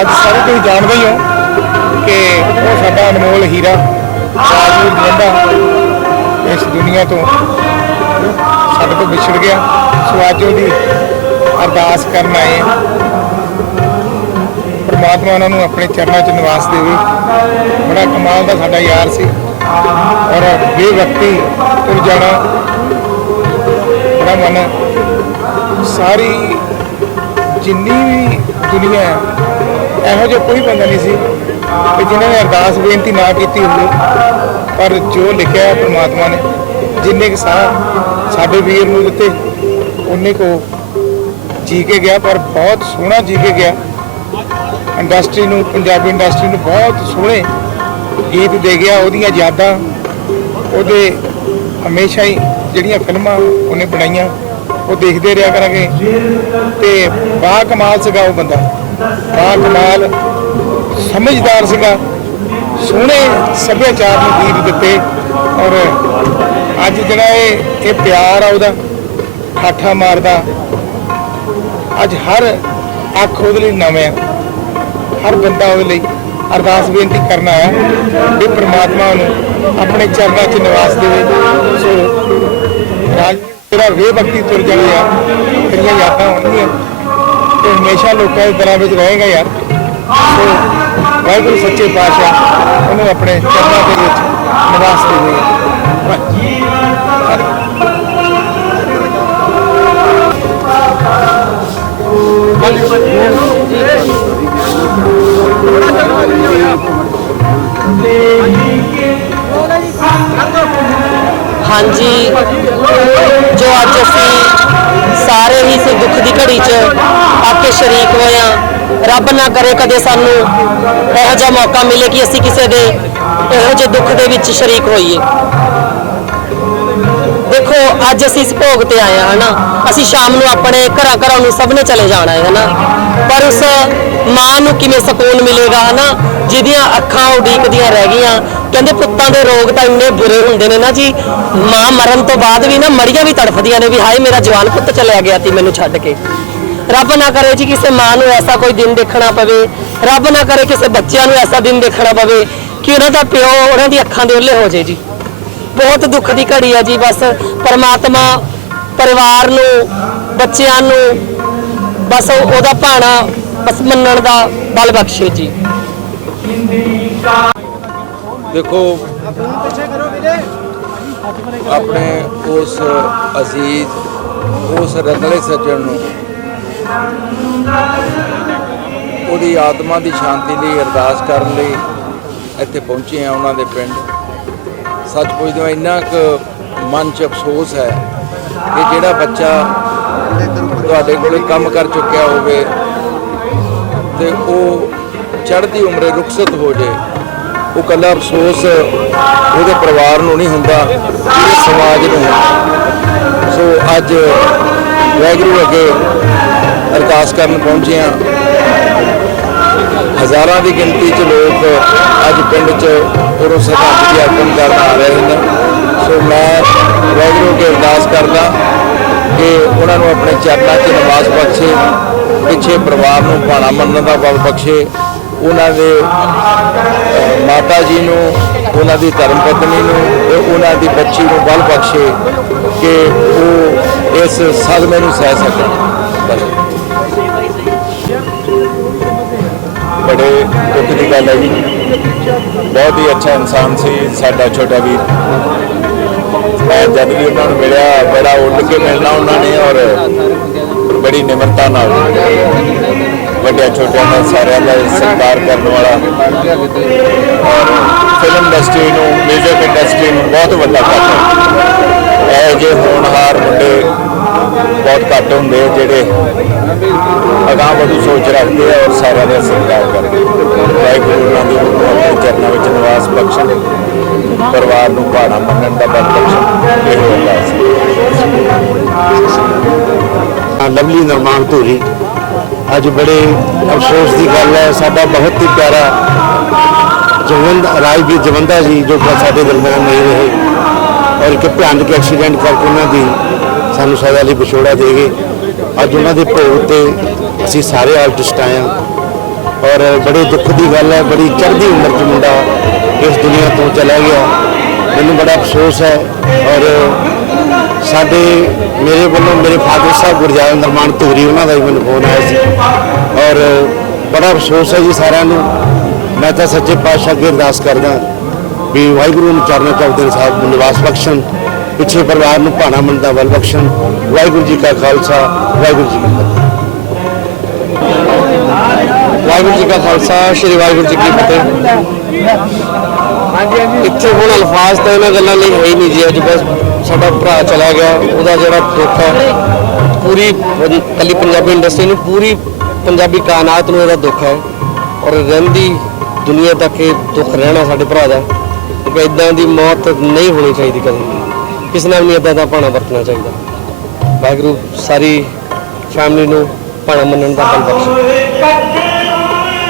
ਅੱਜ ਸਾਰੇ ਤੁਸੀਂ ਜਾਣਦੇ ਹੀ ਹੋ ਕਿ ਉਹ ਸਾਡਾ ਅਨਮੋਲ ਹੀਰਾ ਰਾਜਵੀਰ ਜੰਦਾ ਇਸ ਦੁਨੀਆ ਤੋਂ ਸਾਡੇ ਤੋਂ ਵਿਛੜ ਗਿਆ। ਸੋ ਅੱਜ ਉਹਦੀ ਅਰਦਾਸ ਕਰਨ ਆਏ ਹਾਂ। ਪ੍ਰਮਾਤਮਾ ਉਹਨਾਂ ਨੂੰ ਆਪਣੇ ਚਰਨਾਂ 'ਚ ਨਿਵਾਸ ਦੇਵੇ। ਬੜਾ ਕਮਾਲ ਦਾ ਸਾਡਾ ਯਾਰ ਸੀ। ਔਰ ਬੇਵਕਤੀ ਤੁਰ ਜਾਣਾ ਬੜਾ ਮਨ ਸਾਰੀ ਜਿੰਨੀ ਵੀ ਦੁਨੀਆ ਹੈ ਇਹੋ ਜਿਹਾ ਕੋਈ ਬੰਦਾ ਨਹੀਂ ਸੀ ਕਿ ਜਿਨ੍ਹਾਂ ਨੇ ਅਰਦਾਸ ਬੇਨਤੀ ਨਾ ਕੀਤੀ ਹੋਵੇ। ਪਰ ਜੋ ਲਿਖਿਆ ਹੈ ਪ੍ਰਮਾਤਮਾ ਨੇ, ਜਿੰਨੇ ਕੁ ਸਾਹ ਸਾਡੇ ਵੀਰ ਨੂੰ ਦਿੱਤੇ ਉਨੇ ਕੋ ਜੀ ਕੇ ਗਿਆ, ਪਰ ਬਹੁਤ ਸੋਹਣਾ ਜੀ ਕੇ ਗਿਆ। ਇੰਡਸਟਰੀ ਨੂੰ, ਪੰਜਾਬੀ ਇੰਡਸਟਰੀ ਨੂੰ ਬਹੁਤ ਸੋਹਣੇ ਗੀਤ ਦੇ ਗਿਆ, ਉਹਦੀਆਂ ਯਾਦਾਂ, ਉਹਦੇ ਹਮੇਸ਼ਾ ਹੀ ਜਿਹੜੀਆਂ ਫਿਲਮਾਂ ਉਹਨੇ ਬਣਾਈਆਂ, ਉਹ ਦੇਖਦੇ ਰਿਹਾ ਕਰਾਂਗੇ। ਤੇ ਬਾ ਕਮਾਲ ਸੀਗਾ ਉਹ ਬੰਦਾ। ਬਾ ਕਮਾਲ ਸਮਝਦਾਰ ਸੀਗਾ, ਸੋਹਣੇ ਸੱਭਿਆਚਾਰ ਨੂੰ ਦੀਪ ਦਿੱਤੇ ਔਰ ਅੱਜ ਜਿਹੜਾ ਇਹ ਇਹ ਪਿਆਰ ਆ ਉਹਦਾ, ਠਾਠਾ ਮਾਰਦਾ, ਅੱਜ ਹਰ ਅੱਖ ਉਹਦੇ ਲਈ ਨਵੇਂ ਆ, ਹਰ ਬੰਦਾ ਉਹਦੇ ਲਈ ਅਰਦਾਸ ਬੇਨਤੀ ਕਰਨਾ ਆਇਆ ਕਿ ਪ੍ਰਮਾਤਮਾ ਨੂੰ ਆਪਣੇ ਚਰਨਾਂ 'ਚ ਨਿਵਾਸ ਦੇਵੇ। ਸੋ ਰਾਜ ਤੇਰਾ ਵੇ ਭਗਤੀ ਤੁਰ ਜਾਣੀ ਆ, ਤੇਰੀਆਂ ਯਾਦਾਂ ਹੋਣਗੀਆਂ। ਤੇ ਹਮੇਸ਼ਾ ਲੋਕਾਂ ਦੇ ਦਿਲਾਂ ਵਿੱਚ ਰਹੇਗਾ ਯਾਰ। ਸੋ, ਵਾਹਿਗੁਰੂ ਸੱਚੇ ਪਾਤਸ਼ਾਹ ਉਹਨੂੰ ਆਪਣੇ ਚਰਨਾਂ ਦੇ ਵਿੱਚ ਨਿਵਾਸ ਦੇਵੇ। ਹਾਂਜੀ। ਜੋ ਅੱਜ ਅਸੀਂ ਸਾਰੇ ਹੀ ਇਸ ਦੁੱਖ ਦੀ ਘੜੀ 'ਚ ਆ ਕੇ ਸ਼ਰੀਕ ਹੋਏ ਹਾਂ, ਰੱਬ ਨਾ ਕਰੇ ਕਦੇ ਸਾਨੂੰ ਇਹੋ ਜਿਹਾ ਮੌਕਾ ਮਿਲੇ ਕਿ ਅਸੀਂ ਕਿਸੇ ਦੇ ਇਹੋ ਜਿਹੇ ਦੁੱਖ ਦੇ ਵਿੱਚ ਸ਼ਰੀਕ ਹੋਈਏ। ਦੇਖੋ, ਅੱਜ ਅਸੀਂ ਇਸ ਭੋਗ ਤੇ ਆਏ ਹਾਂ, ਹਨਾ। ਅਸੀਂ ਸ਼ਾਮ ਨੂੰ ਆਪਣੇ ਘਰਾਂ ਘਰਾਂ ਨੂੰ ਸਭ ਨੇ ਚਲੇ ਜਾਣਾ ਹੈ, ਹਨਾ। ਪਰ ਉਸ ਮਾਂ ਨੂੰ ਕਿਵੇਂ ਸਕੂਨ ਮਿਲੇਗਾ, ਹਨਾ? ਜਿਹਦੀਆਂ ਅੱਖਾਂ ਉਡੀਕਦੀਆਂ ਰਹਿ ਗਈਆਂ ਕਹਿੰਦੇ ਪੁੱਤਾਂ ਦੇ ਰੋਗ ਤਾਂ ਇੰਨੇ ਬੁਰੇ ਹੁੰਦੇ ਨੇ ਨਾ ਜੀ, ਮਾਂ ਮਰਨ ਤੋਂ ਬਾਅਦ ਵੀ ਨਾ ਮੜੀਆਂ ਵੀ ਤੜਫਦੀਆਂ ਨੇ ਵੀ ਹਾਏ ਮੇਰਾ ਜਵਾਨ ਪੁੱਤ ਚਲਿਆ ਗਿਆ ਸੀ ਮੈਨੂੰ ਛੱਡ ਕੇ। ਰੱਬ ਨਾ ਕਰੇ ਜੀ ਕਿਸੇ ਮਾਂ ਨੂੰ ਐਸਾ ਕੋਈ ਦਿਨ ਦੇਖਣਾ ਪਵੇ, ਰੱਬ ਨਾ ਕਰੇ ਕਿਸੇ ਬੱਚਿਆਂ ਨੂੰ ਐਸਾ ਦਿਨ ਦੇਖਣਾ ਪਵੇ ਕਿ ਉਹਨਾਂ ਦਾ ਪਿਓ ਉਹਨਾਂ ਦੀ ਅੱਖਾਂ ਦੇ ਉੱਲੇ ਹੋ ਜੇ ਜੀ। ਬਹੁਤ ਦੁੱਖ ਦੀ ਘੜੀ ਹੈ ਜੀ ਬਸ ਪਰਮਾਤਮਾ ਪਰਿਵਾਰ ਨੂੰ, ਬੱਚਿਆਂ ਨੂੰ, ਬਸ ਉਹਦਾ ਭਾਣਾ ਬਸ ਮੰਨਣ ਦਾ ਬਲ ਬਖਸ਼ੇ ਜੀ। ਦੇਖੋ, ਆਪਣੇ ਉਸ ਅਜ਼ੀਜ਼, ਉਸ ਰਤਲੇ ਸੱਜਣ ਨੂੰ, ਉਹਦੀ ਆਤਮਾ ਦੀ ਸ਼ਾਂਤੀ ਲਈ, ਅਰਦਾਸ ਕਰਨ ਲਈ ਇੱਥੇ ਪਹੁੰਚੇ ਆ ਉਹਨਾਂ ਦੇ ਪਿੰਡ। ਸੱਚ ਪੁੱਛਦੇ ਇੰਨਾ ਕੁ ਮਨ 'ਚ ਅਫਸੋਸ ਹੈ ਕਿ ਜਿਹੜਾ ਬੱਚਾ ਤੁਹਾਡੇ ਕੋਲੇ ਕੰਮ ਕਰ ਚੁੱਕਿਆ ਹੋਵੇ ਤੇ ਉਹ ਚੜ੍ਹਦੀ ਉਮਰੇ ਰੁਖਸਤ ਹੋ ਜੇ ਉਹ ਕੱਲਾ ਅਫਸੋਸ ਉਹਦੇ ਪਰਿਵਾਰ ਨੂੰ ਨਹੀਂ ਹੁੰਦਾ, ਪੂਰੇ ਸਮਾਜ ਨੂੰ ਸੋ ਅੱਜ ਵਾਹਿਗੁਰੂ ਅੱਗੇ ਅਰਦਾਸ ਕਰਨ ਪਹੁੰਚੇ ਹਾਂ। ਹਜ਼ਾਰਾਂ ਦੀ ਗਿਣਤੀ 'ਚ ਲੋਕ ਅੱਜ ਪਿੰਡ 'ਚ ਗੁਰੂ ਸਰਕਾਰ ਦੀ ਅਰਪਣ ਕਰਨ ਆ ਰਹੇ ਨੇ। ਸੋ ਮੈਂ ਵਾਹਿਗੁਰੂ ਅੱਗੇ ਅਰਦਾਸ ਕਰਦਾ ਕਿ ਉਹਨਾਂ ਨੂੰ ਆਪਣੇ ਚਰਨਾਂ 'ਚ ਨਮਾਜ਼ ਬਖਸ਼ੇ, ਪਿੱਛੇ ਪਰਿਵਾਰ ਨੂੰ ਭਾਣਾ ਮੰਨਣ ਦਾ ਬਲ ਬਖਸ਼ੇ। ਉਹਨਾਂ ਦੇ ਮਾਤਾ ਜੀ ਨੂੰ, ਉਹਨਾਂ ਦੀ ਧਰਮ ਪਤਨੀ ਨੂੰ ਤੇ ਉਹਨਾਂ ਦੀ ਬੱਚੀ ਨੂੰ ਬਲ ਬਖਸ਼ੇ ਕਿ ਉਹ ਇਸ ਸਦਮੇ ਨੂੰ ਸਹਿ ਸਕਣ। ਬੜੇ ਦੁੱਖ ਦੀ ਗੱਲ ਹੈ ਜੀ। ਬਹੁਤ ਹੀ ਅੱਛਾ ਇਨਸਾਨ ਸੀ ਸਾਡਾ ਛੋਟਾ ਵੀਰ। ਮੈਂ ਜਦ ਵੀ ਉਹਨਾਂ ਨੂੰ ਮਿਲਿਆ, ਬੜਾ ਉੱਡ ਕੇ ਮਿਲਣਾ ਉਹਨਾਂ ਨੇ ਔਰ ਬੜੀ ਨਿਮਰਤਾ ਨਾਲ। ਵੱਡਿਆਂ ਛੋਟਿਆਂ ਦਾ ਸਾਰਿਆਂ ਦਾ ਸਤਿਕਾਰ ਕਰਨ ਵਾਲਾ। ਔਰ ਫਿਲਮ ਇੰਡਸਟਰੀ ਨੂੰ ਮਿਊਜ਼ਿਕ ਇੰਡਸਟਰੀ ਨੂੰ ਬਹੁਤ ਵੱਡਾ ਕਰਤਾ ਇਹ ਜੇ ਹੋਣਹਾਰ ਮੁੰਡੇ ਬਹੁਤ ਘੱਟ ਹੁੰਦੇ ਆ, ਜਿਹੜੇ ਅਗਾਂਹ ਵਧੂ ਸੋਚ ਰੱਖਦੇ ਆ ਔਰ ਸਾਰਿਆਂ ਦਾ ਸਤਿਕਾਰ ਕਰਦੇ ਵਾਹਿਗੁਰੂ ਉਹਨਾਂ ਦੀ ਨੂੰ ਆਪਣੇ ਚਰਨਾਂ ਵਿੱਚ ਨਿਵਾਸ ਬਖਸ਼ਣ, ਪਰਿਵਾਰ ਨੂੰ ਭਾਣਾ ਮੰਨਣ ਦਾ ਬਲ ਬਖਸ਼ਣ, ਇਹ ਅਰਦਾਸ ਸੀ ਲਵਲੀ ਨਰਮਾਨ ਧੂਰੀ। ਅੱਜ ਬੜੇ ਅਫਸੋਸ ਦੀ ਗੱਲ ਹੈ, ਸਾਡਾ ਬਹੁਤ ਹੀ ਪਿਆਰਾ ਜਵੰਦ, ਰਾਜਵੀਰ ਜਵੰਦਾ ਜੀ, ਜੋ ਕਿ ਸਾਡੇ ਦਰਮਿਆਨ ਨਹੀਂ ਰਹੇ। ਔਰ ਇੱਕ ਭਿਆਨਕ ਐਕਸੀਡੈਂਟ ਕਰਕੇ ਉਹਨਾਂ ਦੀ ਸਾਨੂੰ ਸਜ਼ਾ ਲਈ ਵਿਛੋੜਾ ਦੇ ਗਏ। ਅੱਜ ਉਹਨਾਂ ਦੇ ਭੋਗ ਤੇ ਅਸੀਂ ਸਾਰੇ ਆਰਟਿਸਟ ਆਏ ਹਾਂ। ਔਰ ਬੜੇ ਦੁੱਖ ਦੀ ਗੱਲ ਹੈ, ਬੜੀ ਚੜ੍ਹਦੀ ਉਮਰ 'ਚ ਮੁੰਡਾ ਇਸ ਦੁਨੀਆ ਤੋਂ ਚਲਾ ਗਿਆ। ਮੈਨੂੰ ਬੜਾ ਅਫਸੋਸ ਹੈ। ਔਰ ਸਾਡੇ ਮੇਰੇ ਵੱਲੋਂ ਮੇਰੇ ਫਾਦਰ ਸਾਹਿਬ ਗੁਰਜਾਲ ਨਿਰਮਾਣ ਧੂਰੀ, ਉਹਨਾਂ ਦਾ ਹੀ ਮੈਨੂੰ ਫੋਨ ਆਇਆ ਸੀ। ਔਰ ਬੜਾ ਅਫਸੋਸ ਹੈ ਜੀ ਸਾਰਿਆਂ ਨੂੰ। ਮੈਂ ਤਾਂ ਸੱਚੇ ਪਾਤਸ਼ਾਹ ਅੱਗੇ ਅਰਦਾਸ ਕਰਦਾ ਵੀ ਵਾਹਿਗੁਰੂ ਨੂੰ ਚਰਨਾਂ ਚੌਧਰੀ ਸਾਹਿਬ ਨੂੰ ਨਿਵਾਸ ਬਖਸ਼ਣ, ਪਿੱਛੇ ਪਰਿਵਾਰ ਨੂੰ ਭਾਣਾ ਮੰਨਦਾ ਵੱਲ ਬਖਸ਼ਣ। ਵਾਹਿਗੁਰੂ ਜੀ ਕਾ ਖਾਲਸਾ, ਵਾਹਿਗੁਰੂ ਜੀ ਕੀ ਫਤਿਹ। ਵਾਹਿਗੁਰੂ ਜੀ ਕਾ ਖਾਲਸਾ, ਸ੍ਰੀ ਵਾਹਿਗੁਰੂ ਜੀ ਕੀ ਫਤਿਹ। ਇੱਥੇ ਹੁਣ ਅਲਫਾਜ਼ ਤਾਂ ਇਹਨਾਂ ਗੱਲਾਂ ਲਈ ਹੈ ਹੀ ਨਹੀਂ ਜੀ, ਅੱਜ ਬਸ ਸਾਡਾ ਭਰਾ ਚਲਾ ਗਿਆ, ਉਹਦਾ ਜਿਹੜਾ ਦੁੱਖ ਹੈ, ਪੂਰੀ ਕੱਲੀ ਪੰਜਾਬੀ ਇੰਡਸਟਰੀ ਨੂੰ ਪੂਰੀ ਪੰਜਾਬੀ ਕਾਇਨਾਤ ਨੂੰ ਇਹਦਾ ਦੁੱਖ ਹੈ ਔਰ ਰਹਿੰਦੀ ਦੁਨੀਆ ਤੱਕ ਇਹ ਦੁੱਖ ਰਹਿਣਾ ਸਾਡੇ ਭਰਾ ਦਾ ਕਿ ਇਦਾਂ ਦੀ ਮੌਤ ਨਹੀਂ ਹੋਣੀ ਚਾਹੀਦੀ ਕਦੇ ਵੀ। ਕਿਸੇ ਨਾਲ ਵੀ ਇਦਾਂ ਦਾ ਭਾਣਾ ਵਰਤਣਾ ਚਾਹੀਦਾ। ਵਾਹਿਗੁਰੂ, ਸਾਰੀ ਫੈਮਿਲੀ ਨੂੰ ਭਾਣਾ ਮੰਨਣ ਦਾ ਬਲ ਬਖਸ਼ੇ।